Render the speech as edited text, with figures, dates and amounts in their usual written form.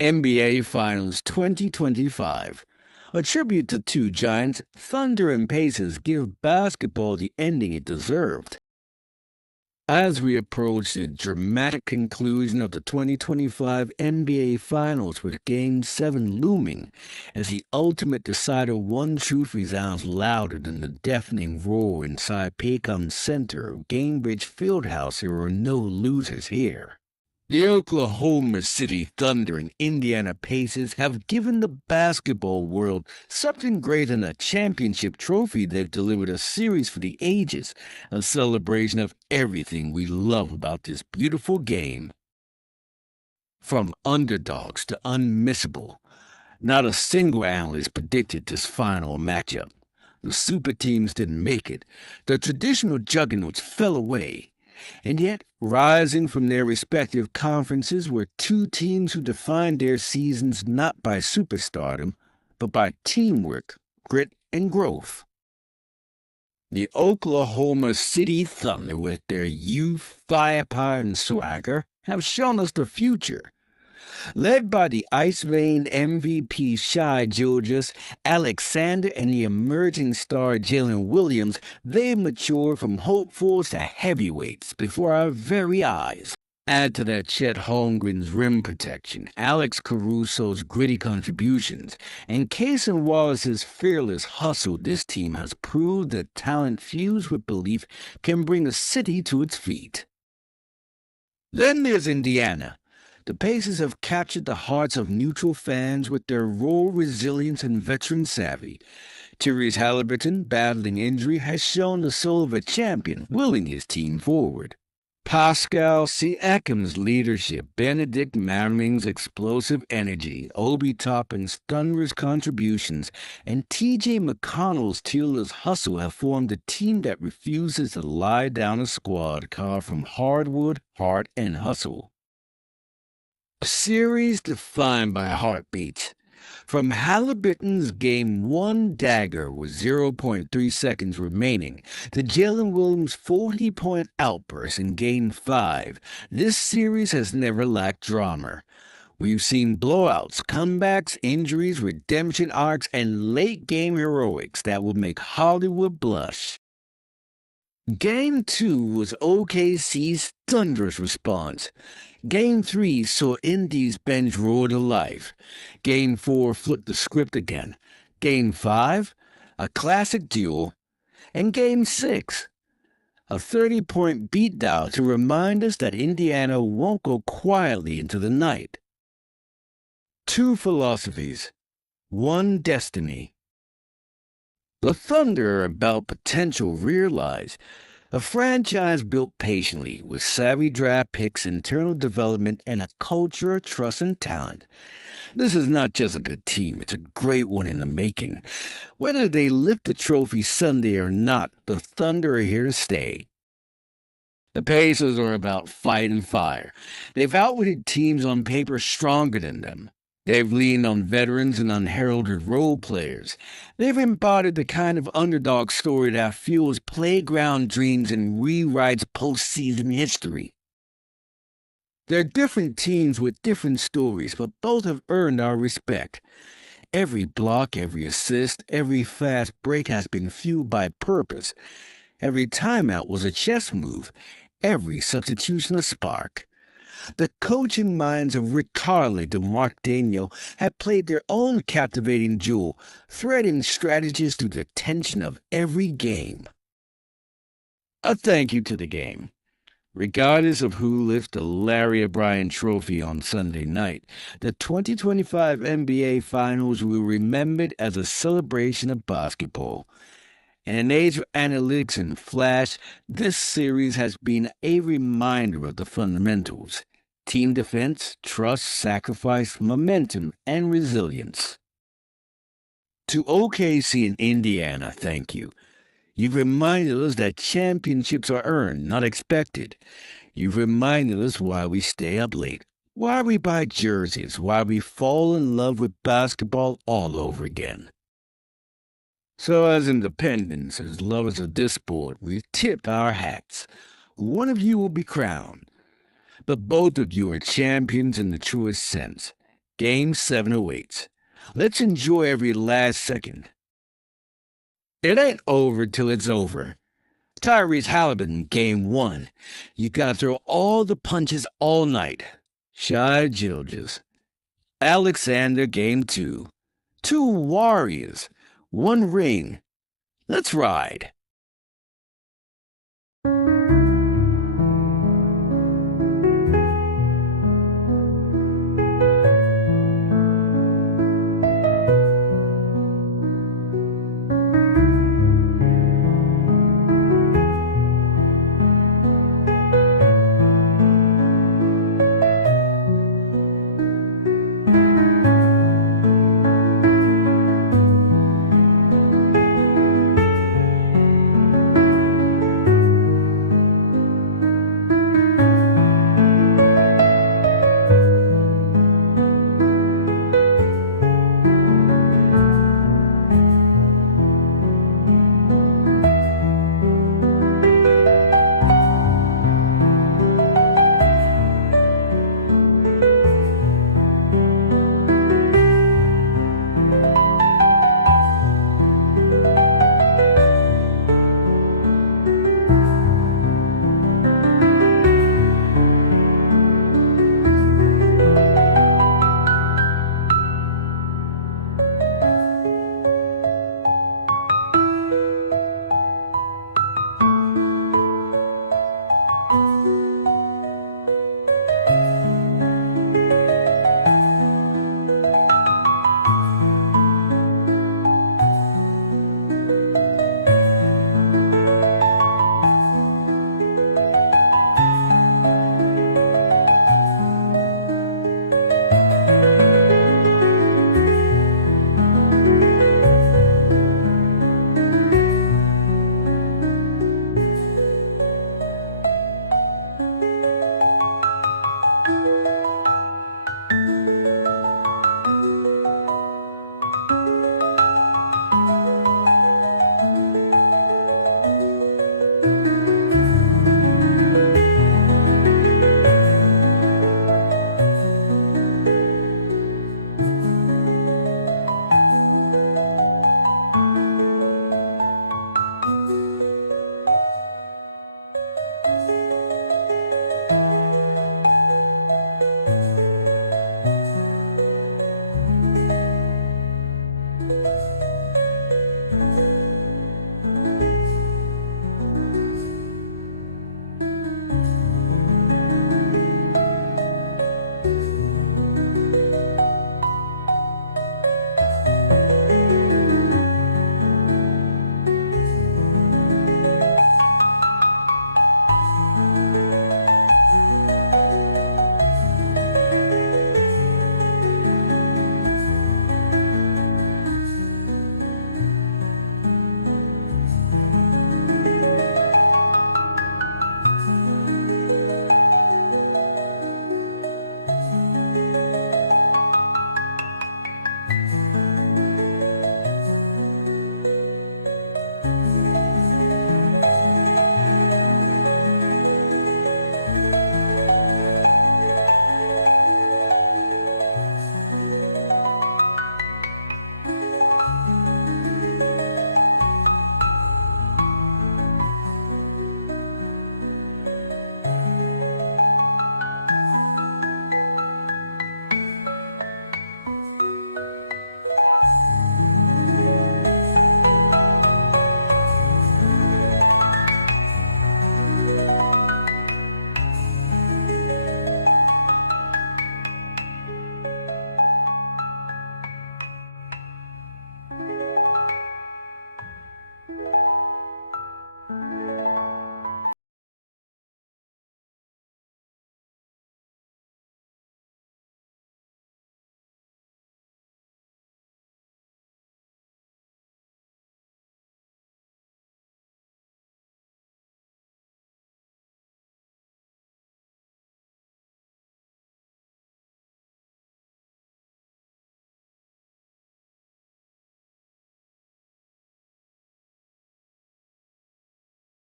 NBA Finals 2025. A tribute to two giants, Thunder and Pacers give basketball the ending it deserved. As we approach the dramatic conclusion of the 2025 NBA Finals with Game 7 looming, as the ultimate decider, one truth resounds louder than the deafening roar inside Paycom Center of Gainbridge Fieldhouse, there are no losers here. The Oklahoma City Thunder and Indiana Pacers have given the basketball world something greater than a championship trophy. They've delivered a series for the ages, a celebration of everything we love about this beautiful game. From underdogs to unmissable, not a single analyst predicted this final matchup. The super teams didn't make it. The traditional juggernauts fell away. And yet, rising from their respective conferences were two teams who defined their seasons not by superstardom, but by teamwork, grit, and growth. The Oklahoma City Thunder, with their youth, firepower, and swagger, have shown us the future. Led by the ice-veined MVP Shai Gilgeous-Alexander and the emerging star Jalen Williams, they matured from hopefuls to heavyweights before our very eyes. Add to that Chet Holmgren's rim protection, Alex Caruso's gritty contributions, and Cason Wallace's fearless hustle, this team has proved that talent fused with belief can bring a city to its feet. Then there's Indiana. The Pacers have captured the hearts of neutral fans with their raw resilience and veteran savvy. Tyrese Halliburton, battling injury, has shown the soul of a champion, willing his team forward. Pascal Siakam's leadership, Benedict Mathurin's explosive energy, Obi Toppin's thunderous contributions, and T.J. McConnell's tireless hustle have formed a team that refuses to lie down, a squad carved from hardwood, heart, and hustle. A series defined by heartbeats. From Halliburton's Game 1 dagger with 0.3 seconds remaining to Jalen Williams' 40-point outburst in Game 5, this series has never lacked drama. We've seen blowouts, comebacks, injuries, redemption arcs, and late-game heroics that will make Hollywood blush. Game 2 was OKC's thunderous response. Game 3 saw Indy's bench roar to life. Game 4 flipped the script again. Game 5, a classic duel. And Game 6, a 30-point beatdown to remind us that Indiana won't go quietly into the night. Two philosophies, one destiny. The Thunder are about potential realized. A franchise built patiently with savvy draft picks, internal development, and a culture of trust and talent. This is not just a good team, it's a great one in the making. Whether they lift the trophy Sunday or not, the Thunder are here to stay. The Pacers are about fight and fire. They've outwitted teams on paper stronger than them. They've leaned on veterans and unheralded role players. They've embodied the kind of underdog story that fuels playground dreams and rewrites postseason history. They're different teams with different stories, but both have earned our respect. Every block, every assist, every fast break has been fueled by purpose. Every timeout was a chess move. Every substitution a spark. The coaching minds of Rick Carley and Mark Daniel have played their own captivating duel, threading strategies through the tension of every game. A thank you to the game. Regardless of who lifts the Larry O'Brien Trophy on Sunday night, the 2025 NBA Finals will be remembered as a celebration of basketball. In an age of analytics and flash, this series has been a reminder of the fundamentals: team defense, trust, sacrifice, momentum, and resilience. To OKC and Indiana, thank you. You've reminded us that championships are earned, not expected. You've reminded us why we stay up late, why we buy jerseys, why we fall in love with basketball all over again. So as independents, as lovers of this sport, we tip our hats. One of you will be crowned, but both of you are champions in the truest sense. Game 7 awaits. Let's enjoy every last second. It ain't over till it's over. Tyrese Halliburton, Game 1. You gotta throw all the punches all night. Shai Gilgeous. Alexander, Game 2. 2 Warriors. 1 ring. Let's ride.